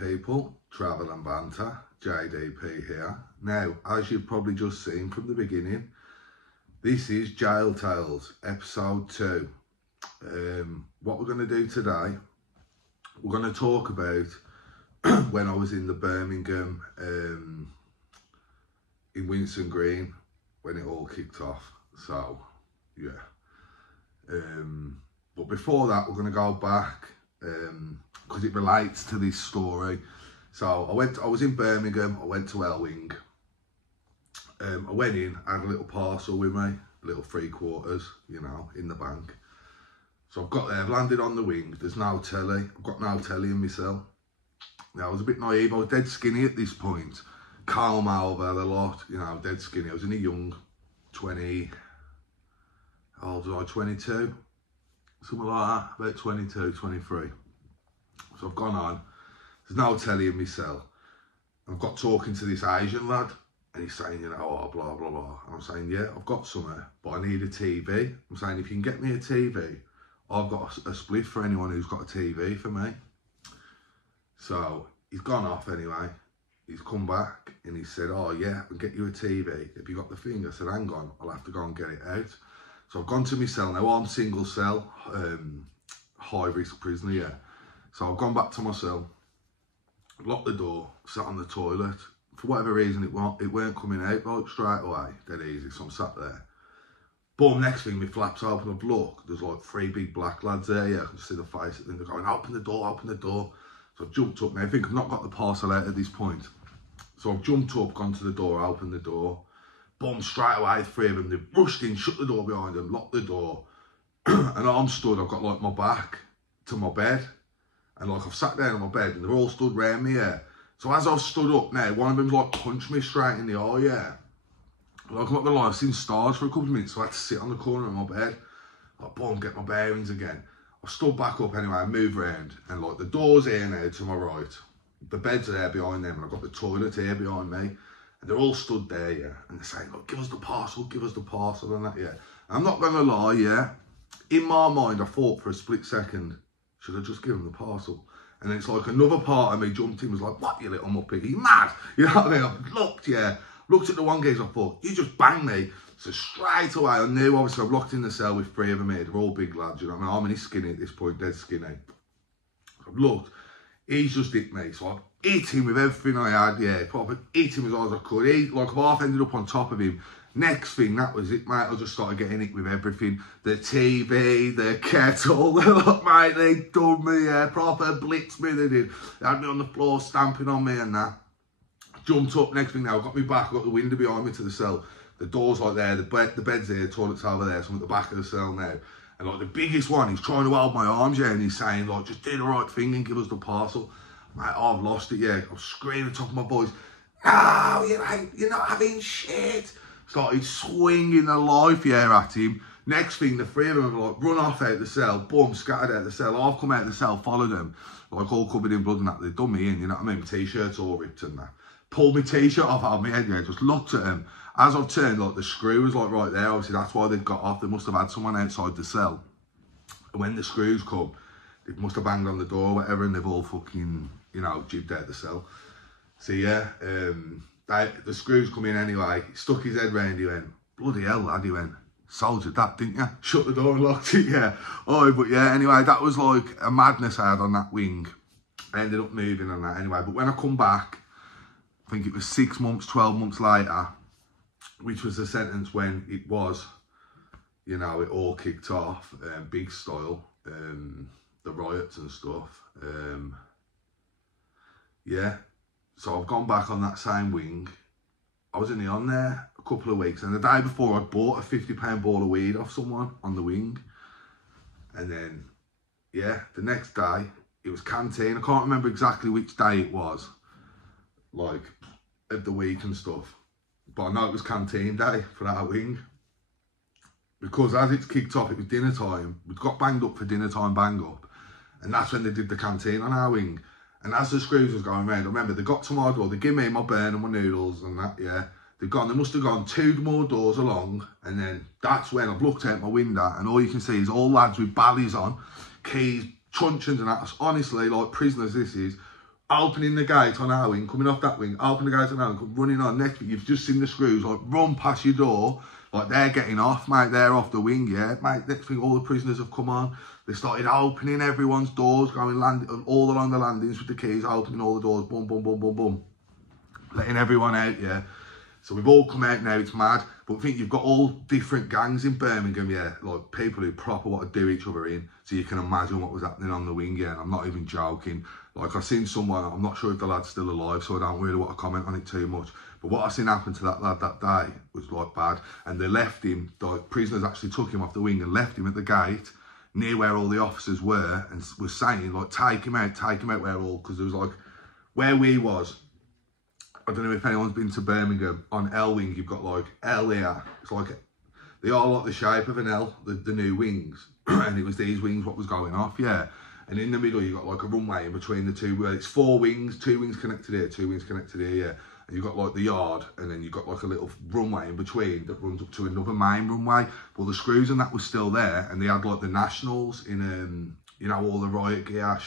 people, travel and banter, JDP here. Now, as you've probably just seen from the beginning, this is Jail Tales, episode 2. What we're going to do today, we're going to talk about when I was in the Birmingham, in Winson Green, when it all kicked off. So, yeah. But before that, we're going to go back, because it relates to this story. So I was in Birmingham, I went to Elwing. I went in, I had a little parcel with me, a little 3/4, you know, in the bank. So I've got there, I've landed on the wing, there's no telly, I've got no telly in my cell. Now I was a bit naive, I was dead skinny at this point. Calm over a lot, you know, dead skinny. I was in a young 20, how old was I, 22? Something like that, about 22, 23. So I've gone on, there's no telly in my cell. I've got talking to this Asian lad, and he's saying, you know, oh, blah, blah, blah. And I'm saying, yeah, I've got somewhere, but I need a TV. I'm saying, if you can get me a TV, I've got a split for anyone who's got a TV for me. So he's gone off anyway. He's come back and he said, oh yeah, I can get you a TV. Have you got the thing? I said, hang on, I'll have to go and get it out. So I've gone to my cell now. I'm single cell, high risk prisoner, yeah. So I've gone back to my cell, locked the door, sat on the toilet. For whatever reason, it weren't coming out like straight away, dead easy. So I'm sat there. Boom, next thing, my flaps open up, look, there's like 3 big black lads there, yeah, I can see the face, and they're going, open the door, open the door. So I've jumped up now, I think I've not got the parcel out at this point. So I've jumped up, gone to the door, opened the door. Boom, straight away, 3 of them, they've rushed in, shut the door behind them, locked the door. And I'm stood, I've got like my back to my bed. And like I've sat down on my bed and they're all stood round me, yeah. So as I've stood up now, one of them's like punched me straight in the eye, yeah. Like I'm not gonna lie, I've seen stars for a couple of minutes, so I had to sit on the corner of my bed. Like boom, get my bearings again. I stood back up anyway, I moved round, and like the door's here now to my right. The bed's there behind them, and I've got the toilet here behind me. And they're all stood there, yeah. And they're saying, look, give us the parcel, and that, yeah. And I'm not gonna lie, yeah. In my mind, I thought for a split second, should I just give them the parcel? And it's like another part of me jumped in, was like, what, you little muppet, you mad? You know what I mean? I looked, yeah. Looked at the one geezer, I thought, you just banged me. So straight away, I knew, obviously, I'm locked in the cell with 3 of them here. They're all big lads, you know what I mean? I'm only skinny at this point, dead skinny. I've looked, he's just hit me. So I've hit him with everything I had, yeah. Probably hit him as hard as I could. Like, I've half ended up on top of him. Next thing, that was it, mate. I just started getting it with everything. The TV, the kettle. Look, mate, they done me, yeah. Proper blitzed me, they did. They had me on the floor, stamping on me and that. Jumped up, next thing now, I've got my back, I've got the window behind me to the cell. The door's like there, the bed's there, the toilet's over there, so I'm at the back of the cell now. And like the biggest one, he's trying to hold my arms, yeah, and he's saying like, just do the right thing and give us the parcel. Mate, I've lost it, yeah. I'm screaming at the top of my voice, no, you're not having shit. Started swinging the life, yeah, at him. Next thing, the 3 of them have like run off out the cell, boom, scattered out the cell. I've come out the cell, followed them, like all covered in blood and that. They've done me in, you know what I mean? My t-shirt's all ripped and that. Pulled my t-shirt off out of my head, yeah, just looked at him. As I've turned, like the screw was like right there, obviously that's why they've got off. They must have had someone outside the cell. And when the screws come, they must have banged on the door or whatever, and they've all fucking, you know, jibbed out the cell. So yeah, the screws come in anyway. He stuck his head round, he went, bloody hell lad, he went, soldiered that, didn't you? Shut the door and locked it, yeah. Oh, but yeah, anyway, that was like a madness I had on that wing. I ended up moving on that anyway, but when I come back, I think it was 6 months, 12 months later, which was the sentence when it was, you know, it all kicked off, big style, the riots and stuff. Yeah, so I've gone back on that same wing. I was only on there a couple of weeks, and the day before I'd bought a £50 ball of weed off someone on the wing. And then, yeah, the next day, it was canteen. I can't remember exactly which day it was, like, of the week and stuff. But I know it was canteen day for that wing. Because as it's kicked off, it was dinner time. We got banged up for dinner time, bang up. And that's when they did the canteen on our wing. And as the screws was going round, I remember they got to my door, they give me my burn and my noodles and that, yeah. They must have gone 2 more doors along. And then that's when I've looked out my window and all you can see is all lads with ballies on, keys, truncheons and that. Honestly, like prisoners this is, opening the gate on our wing, coming off that wing, open the gate on our wing, running on. Next thing, you've just seen the screws, like, run past your door, like, they're getting off, mate, they're off the wing, yeah, mate. Next thing, all the prisoners have come on. They started opening everyone's doors, going all along the landings with the keys, opening all the doors, boom, boom, boom, boom, boom. Letting everyone out, yeah. So we've all come out now, it's mad. But I think you've got all different gangs in Birmingham, yeah. Like, people who proper want to do each other in. So you can imagine what was happening on the wing, yeah. And I'm not even joking. Like, I seen someone, I'm not sure if the lad's still alive, so I don't really want to comment on it too much. But what I seen happen to that lad that day was, like, bad. And they left him, like, prisoners actually took him off the wing and left him at the gate, near where all the officers were, and was saying, like, take him out where all, because there was, like, where we was, I don't know if anyone's been to Birmingham, on L wing, you've got, like, L here, it's like, they are like the shape of an L, the new wings, and it was these wings what was going off, yeah. And in the middle, you've got, like, a runway in between the two, where it's 4 wings, 2 wings connected here, 2 wings connected here, yeah. And you've got, like, the yard, and then you've got, like, a little runway in between that runs up to another main runway. Well, the screws and that was still there, and they had, like, the nationals in, you know, all the riot gear,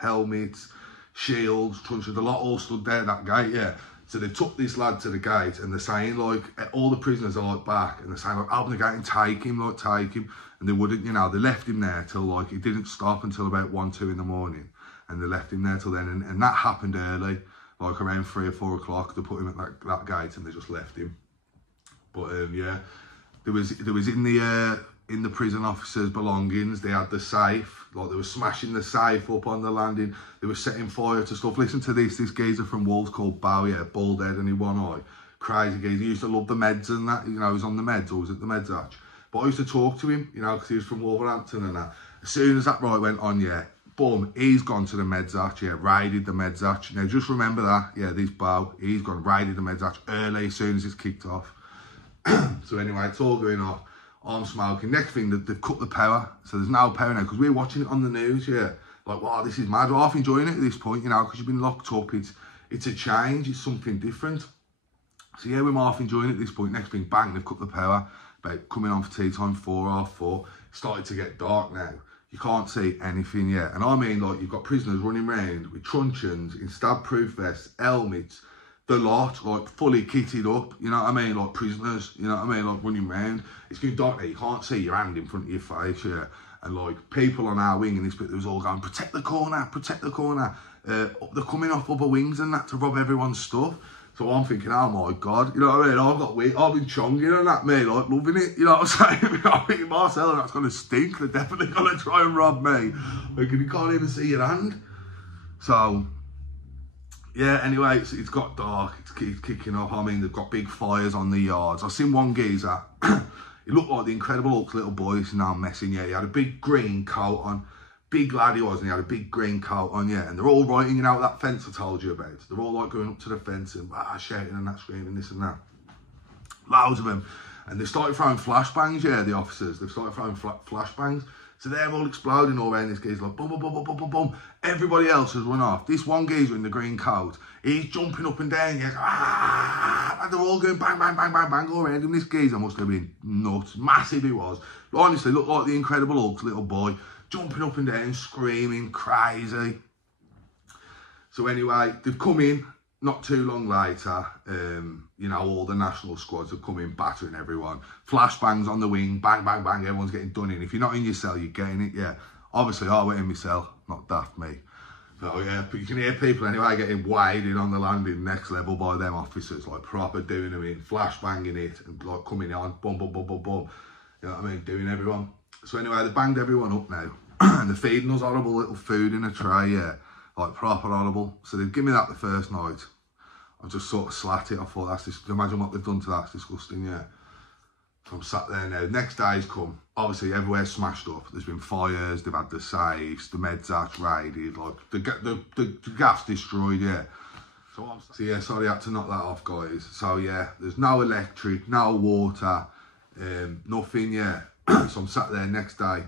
helmets, shields, truncheons, a lot all stood there at that gate, yeah. So they took this lad to the gate, and they're saying, like, all the prisoners are, like, back, and they're saying, like, open the gate and take him, like, take him. And they wouldn't, you know, they left him there till, like, it didn't stop until about 1, 2 in the morning. And they left him there till then, and that happened early. Like around 3 or 4 o'clock, they put him at that gate and they just left him. But yeah, there was in the prison officers' belongings. They had the safe, like they were smashing the safe up on the landing. They were setting fire to stuff. Listen to this geezer from Wolves called Bow, yeah, bald head and he one eye, crazy geezer. He used to love the meds and that. You know, he was on the meds or was at the meds hatch. But I used to talk to him, you know, because he was from Wolverhampton and that. As soon as that riot went on, yeah. Boom, he's gone to the meds hatch, yeah, raided the meds hatch. Now, just remember that, yeah, this Bow, he's gone, raided the meds hatch early, as soon as it's kicked off. So anyway, it's all going off. I'm smoking. Next thing, they've cut the power, so there's no power now, because we're watching it on the news, yeah. Like, wow, this is mad. We're half enjoying it at this point, you know, because you've been locked up. It's a change, it's something different. So yeah, we're half enjoying it at this point. Next thing, bang, they've cut the power. About coming on for tea time, 4, half 4. It's started to get dark now. You can't see anything yet. And I mean, like, you've got prisoners running around with truncheons, in stab-proof vests, helmets, the lot, like, fully kitted up, you know what I mean? Like, prisoners, you know what I mean? Like, running around. It's getting dark now, you can't see your hand in front of your face, yeah. And, like, people on our wing in this bit, there was all going, protect the corner, protect the corner. They're coming off upper wings and that to rob everyone's stuff. So I'm thinking, oh my God, you know what I mean? I've been chonging and that, mate, like loving it, you know what I'm saying? I'm thinking, Marcel, that's going to stink. They're definitely going to try and rob me. Like, you can't even see your hand. So, yeah, anyway, it's got dark. It's kicking off. I mean, they've got big fires on the yards. I've seen one geezer. He looked like the Incredible Hulk's little boy. This is now messing, yeah. He had a big green coat on. Big lad he was, and he had a big green coat on, yeah. And they're all writing out that fence I told you about. They're all like going up to the fence and shouting and that, screaming this and that. Loads of them. And they started throwing flashbangs, yeah, the officers. They've started throwing flashbangs. So they're all exploding all around this geezer, like boom, boom, boom, boom, boom, boom, boom. Everybody else has run off. This one geezer in the green coat, he's jumping up and down, yeah, and they're all going bang, bang, bang, bang, bang all around him. This geezer must have been nuts. Massive he was. Honestly, looked like the Incredible Hulk's little boy. Jumping up and down, screaming, crazy. So anyway, they've come in, not too long later, you know, all the national squads have come in, battering everyone. Flashbangs on the wing, bang, bang, bang, everyone's getting done in. If you're not in your cell, you're getting it, yeah. Obviously, I went in my cell, not daft me. So yeah, but you can hear people anyway getting waded on the landing next level by them officers, like proper doing them in, flashbanging it, and like coming on, boom, boom, boom, boom, boom. You know what I mean, doing everyone. So anyway, they banged everyone up now. And they're feeding us horrible little food in a tray, yeah. Like proper horrible. So they'd give me that the first night. I just sort of slat it. I thought, that's just, imagine what they've done to that. It's disgusting, yeah. So I'm sat there now. Next day's come. Obviously, everywhere's smashed up. There's been fires. They've had the safes. The meds hatch raided. Like, the gas destroyed, yeah. So yeah, sorry, I had to knock that off, guys. So yeah, there's no electric, no water, nothing, yeah. So I'm sat there next day.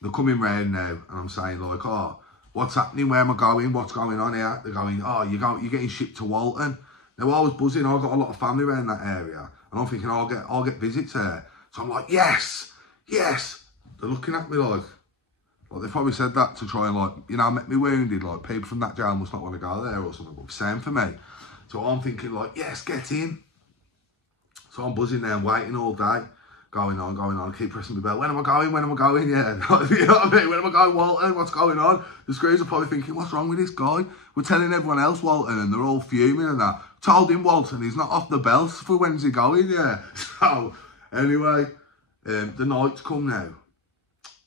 They're coming round now, and I'm saying like, oh, what's happening? Where am I going? What's going on here? They're going, oh, you're getting shipped to Walton. Now I was buzzing. I've got a lot of family around that area, and I'm thinking I'll get visits there. So I'm like, yes, yes. They're looking at me like Like, they probably said that to try and, like, you know, make me wounded. Like, people from that jail must not want to go there or something. But same for me. So I'm thinking, like, yes, get in. So I'm buzzing there and waiting all day. Going on, keep pressing the bell. When am I going? When am I going? Yeah, you know what I mean? When am I going, Walton? What's going on? The screws are probably thinking, what's wrong with this guy? We're telling everyone else Walton, and they're all fuming and that. Told him Walton, he's not off the belt for when's he going, yeah. So, anyway, the night's come now.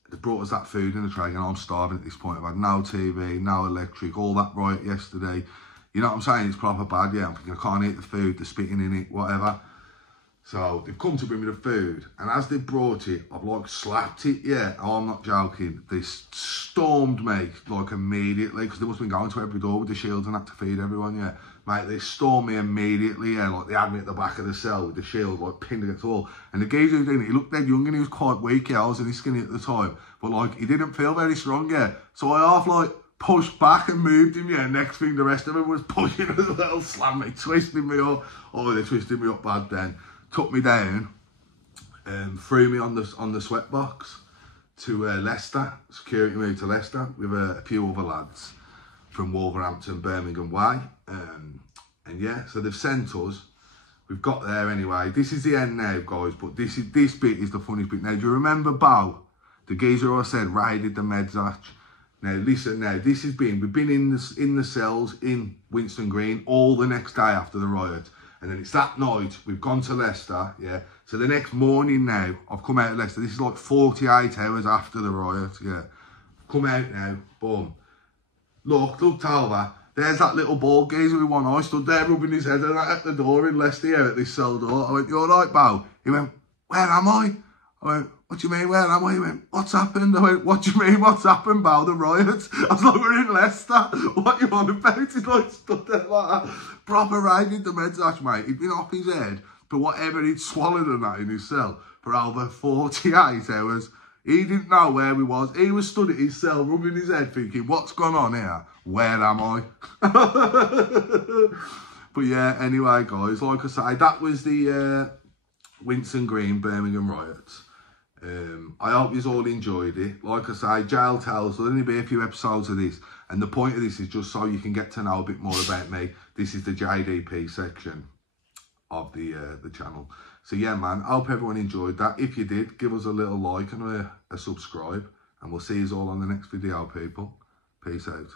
They brought us that food in the tray, and I'm starving at this point. I've had no TV, no electric, all that riot yesterday. You know what I'm saying? It's proper bad, yeah. I'm thinking, I can't eat the food, they're spitting in it, whatever. So they've come to bring me the food, and as they brought it, I've like slapped it, yeah. Oh, I'm not joking. They stormed me like immediately, because they must have been going to every door with the shields and had to feed everyone, yeah. Mate, they stormed me immediately, yeah. Like, they had me at the back of the cell with the shield, like, pinned against the wall. And the geezer who was doing it, he looked dead young and he was quite weak, yeah. I was only skinny at the time, but like, he didn't feel very strong, yeah. So I half like pushed back and moved him, yeah. Next thing, the rest of him was pushing as well, slamming me, twisting me up. Oh, they twisted me up bad then. Took me down, threw me on the sweat box to Leicester. Security moved to Leicester with a few other lads from Wolverhampton, Birmingham way. And yeah, so they've sent us. We've got there anyway. This is the end now, guys, but this bit is the funniest bit. Now, do you remember Bo, the geezer I said raided the meds hatch? Now, listen now, we've been in the cells in Winston Green all the next day after the riot. And then it's that night, we've gone to Leicester, yeah. So the next morning now, I've come out of Leicester. This is like 48 hours after the riot, yeah. Come out now, boom. Looked over. There's that little bald geezer with one eye stood there rubbing his head at the door in Leicester, yeah, at this cell door. I went, you all right, Bo? He went, where am I? I went, what do you mean, where am I? He went, what's happened? I went, what do you mean, what's happened, Bo? The riots? I was like, we're in Leicester. What you on about? He's like, stood there like that. Proper raided the meds hatch, mate. He'd been off his head for whatever he'd swallowed and that in his cell for over 48 hours. He didn't know where we was. He was stood at his cell, rubbing his head, thinking, what's gone on here? Where am I? But yeah, anyway, guys, like I say, that was the Winston Green Birmingham riots. I hope you all enjoyed it. Like I say, jail tells, there'll only be a few episodes of this, and the point of this is just so you can get to know a bit more about me. This is the JDP section of the channel. So yeah, man, I hope everyone enjoyed that. If you did, give us a little like and a subscribe, and we'll see you all on the next video, people. Peace out.